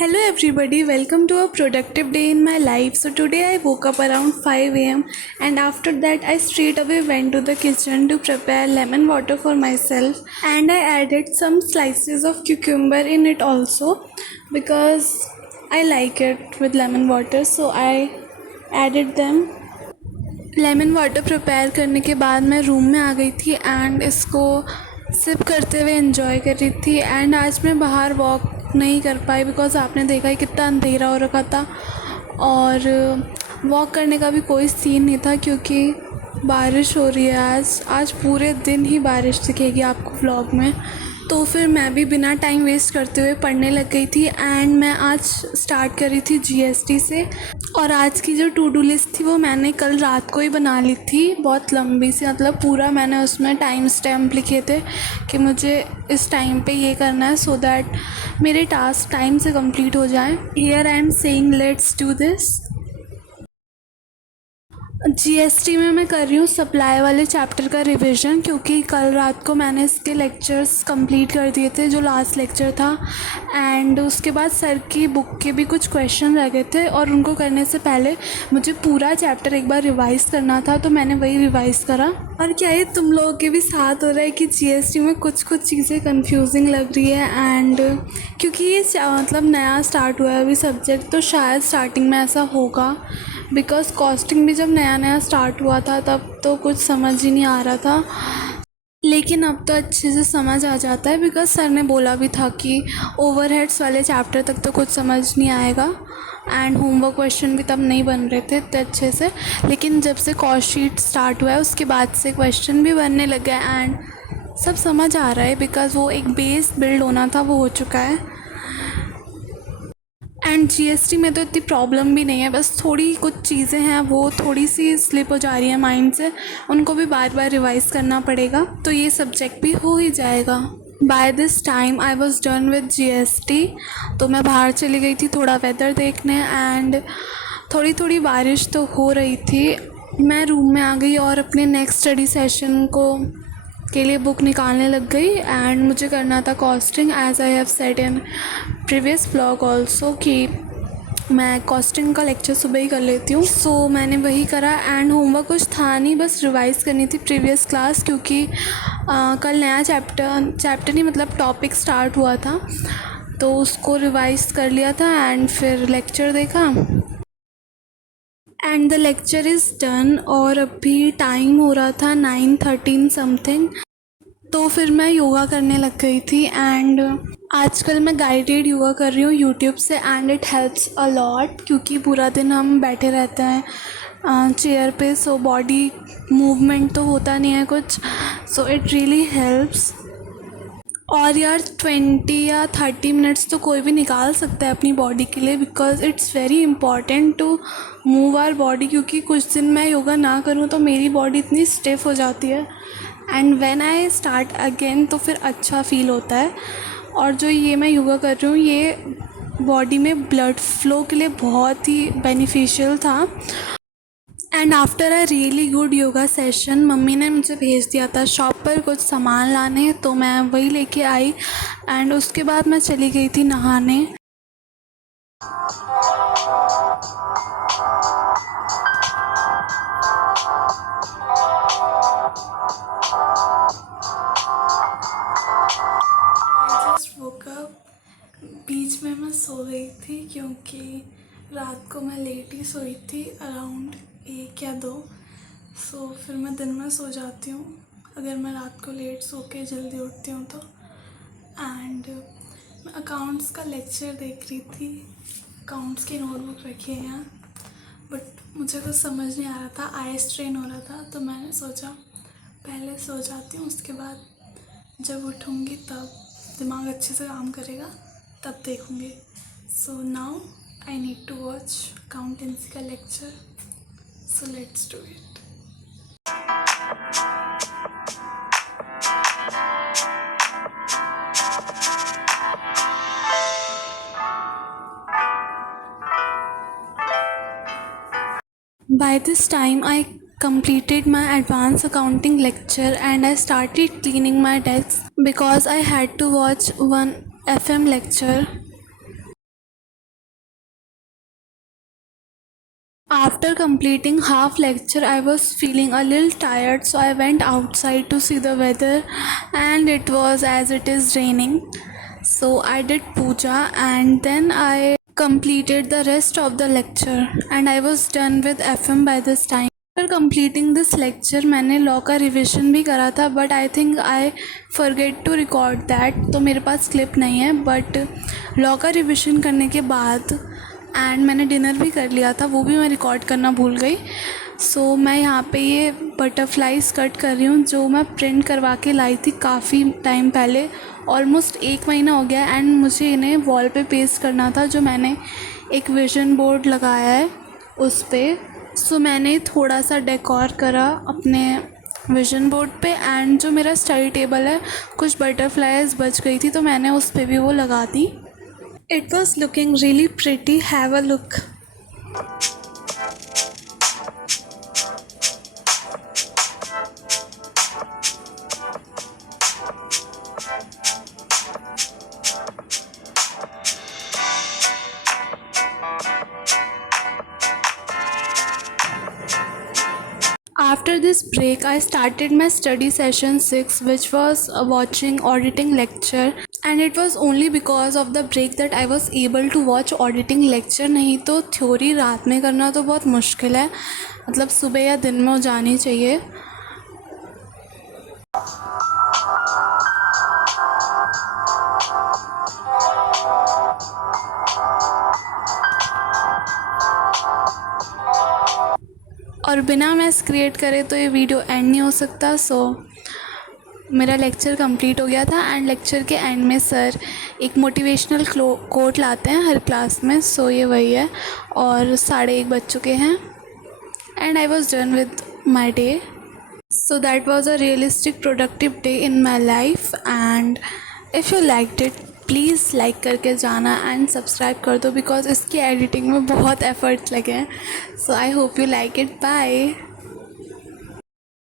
Hello everybody, welcome to a productive day in my life. So today I woke up around 5 a.m. and after that I straight away went to the kitchen to prepare lemon water for myself, and I added some slices of cucumber in it also because I like it with lemon water, so I added them. Lemon water prepare करने के बाद मैं room में आ गई थी and इसको SIP करते हुए एंजॉय कर रही थी। एंड आज मैं बाहर वॉक नहीं कर पाई बिकॉज़ आपने देखा ही कितना अंधेरा हो रखा था और वॉक करने का भी कोई सीन नहीं था क्योंकि बारिश हो रही है। आज पूरे दिन ही बारिश दिखेगी आपको व्लॉग में। तो फिर मैं भी बिना टाइम वेस्ट करते हुए पढ़ने लग गई थी एंड मैं आज स्टार्ट कर रही थी जीएसटी से। और आज की जो टू डू लिस्ट थी वो मैंने कल रात को ही बना ली थी, बहुत लंबी सी, मतलब पूरा मैंने उसमें टाइम स्टैम्प लिखे थे कि मुझे इस टाइम पे ये करना है सो दैट मेरे टास्क टाइम से कंप्लीट हो जाएं। Here I am saying let's do this. GST में मैं कर रही हूँ सप्लाई वाले चैप्टर का रिवीजन क्योंकि कल रात को मैंने इसके लेक्चर्स कंप्लीट कर दिए थे जो लास्ट लेक्चर था। एंड उसके बाद सर की बुक के भी कुछ क्वेश्चन रह गए थे और उनको करने से पहले मुझे पूरा चैप्टर एक बार रिवाइज़ करना था, तो मैंने वही रिवाइज़ करा। और क्या ये तुम लोगों के भी साथ हो रहा है कि जीएसटी में कुछ चीज़ें कंफ्यूजिंग लग रही है। एंड क्योंकि ये मतलब नया स्टार्ट हुआ है अभी सब्जेक्ट, तो शायद स्टार्टिंग में ऐसा होगा बिकॉज़ कॉस्टिंग भी जब नया स्टार्ट हुआ था तब तो कुछ समझ ही नहीं आ रहा था, लेकिन अब तो अच्छे से समझ आ जाता है बिकॉज़ सर ने बोला भी था कि ओवरहेड्स वाले चैप्टर तक तो कुछ समझ नहीं आएगा एंड होमवर्क क्वेश्चन भी तब नहीं बन रहे थे इतने अच्छे से। लेकिन जब से कॉस्ट शीट स्टार्ट हुआ है उसके बाद से क्वेश्चन भी बनने लग गए एंड सब समझ आ रहा है बिकॉज़ वो एक बेस बिल्ड होना था वो हो चुका है। एंड जीएसटी में तो इतनी प्रॉब्लम भी नहीं है, बस थोड़ी कुछ चीज़ें हैं वो थोड़ी सी स्लिप हो जा रही है माइंड से, उनको भी बार बार रिवाइज़ करना पड़ेगा, तो ये सब्जेक्ट भी हो ही जाएगा। By this time I was done with GST, तो मैं बाहर चली गई थी थोड़ा वेदर देखने एंड थोड़ी बारिश तो हो रही थी। मैं रूम में आ गई और अपने नेक्स्ट स्टडी सेशन के लिए बुक निकालने लग गई एंड मुझे करना था costing as I have said in previous blog also कि मैं कॉस्टिंग का लेक्चर सुबह ही कर लेती हूँ। सो मैंने वही करा एंड होमवर्क कुछ था नहीं, बस रिवाइज़ करनी थी प्रीवियस क्लास क्योंकि कल नया चैप्टर नहीं मतलब टॉपिक स्टार्ट हुआ था, तो उसको रिवाइज़ कर लिया था एंड फिर लेक्चर देखा and the lecture is done. और अभी टाइम हो रहा था 9:13 समथिंग, तो फिर मैं योगा करने लग गई थी एंड आजकल मैं गाइडेड योगा कर रही हूँ यूट्यूब से and it helps a lot क्योंकि पूरा दिन हम बैठे रहते हैं चेयर पे, सो बॉडी मूवमेंट तो होता नहीं है कुछ, सो इट रियली हेल्प्स। और यार 20 या 30 मिनट्स तो कोई भी निकाल सकता है अपनी बॉडी के लिए because it's very important to move our body, क्योंकि कुछ दिन मैं योगा ना करूँ तो मेरी बॉडी इतनी स्टिफ हो जाती है and when I start again तो फिर अच्छा फील होता है। और जो ये मैं योगा कर रही हूँ ये बॉडी में ब्लड फ्लो के लिए बहुत ही बेनिफिशियल था। And after a really good yoga session mummy ने मुझे भेज दिया था शॉप पर कुछ सामान लाने, तो मैं वही लेके आई एंड उसके बाद मैं चली गई थी नहाने। जस्ट वोक अप, बीच में मैं सो गई थी क्योंकि रात को मैं लेट ही सोई थी अराउंड 1 या 2, सो फिर मैं दिन में सो जाती हूँ अगर मैं रात को लेट सो के जल्दी उठती हूँ तो। एंड मैं अकाउंट्स का लेक्चर देख रही थी, अकाउंट्स की नोटबुक रखी है यहाँ, बट मुझे कुछ समझ नहीं आ रहा था, आई स्ट्रेन हो रहा था, तो मैंने सोचा पहले सो जाती हूँ, उसके बाद जब उठूँगी तब दिमाग अच्छे से काम करेगा तब देखूँगी। So now I need to watch accountancy का lecture, so let's do it. By this time I completed my advanced accounting lecture and I started cleaning my desk because I had to watch one FM lecture After completing half lecture, I was feeling a little tired, so I went outside to see the weather, and it was as it is raining. So I did puja and then I completed the rest of the lecture and I was done with FM by this time. After completing this lecture मैंने law का revision भी करा था but I think I forget to record that, तो मेरे पास clip नहीं है. But law का रिविज़न करने के बाद एंड मैंने डिनर भी कर लिया था, वो भी मैं रिकॉर्ड करना भूल गई. सो मैं यहाँ पे ये बटरफ्लाई स्कर्ट कर रही हूँ जो मैं प्रिंट करवा के लाई थी काफ़ी टाइम पहले, ऑलमोस्ट 1 महीना हो गया. एंड मुझे इन्हें वॉल पे पेस्ट करना था, जो मैंने एक विजन बोर्ड लगाया है उस पर. सो मैंने थोड़ा सा डेकोर करा अपने विजन बोर्ड पे एंड जो मेरा स्टडी टेबल है कुछ बटरफ्लाइज बच गई थी तो मैंने उस पर भी वो लगा दी. It was looking really pretty. Have a look. After this break, I started my study session 6, which was watching auditing lecture, and it was only because of the break that I was able to watch auditing lecture. नहीं तो theory रात में करना तो बहुत मुश्किल है, मतलब सुबह या दिन में हो जानी चाहिए. और बिना मैस क्रिएट करे तो ये वीडियो एंड नहीं हो सकता. सो मेरा लेक्चर कंप्लीट हो गया था एंड लेक्चर के एंड में सर एक मोटिवेशनल कोट लाते हैं हर क्लास में. सो ये वही है और 1:30 बज चुके हैं and I was done with my day. So that was a realistic productive day in my life and if you liked it please like करके जाना एंड सब्सक्राइब कर दो बिकॉज इसकी एडिटिंग में बहुत एफर्ट्स लगे हैं. So I hope you like it. Bye.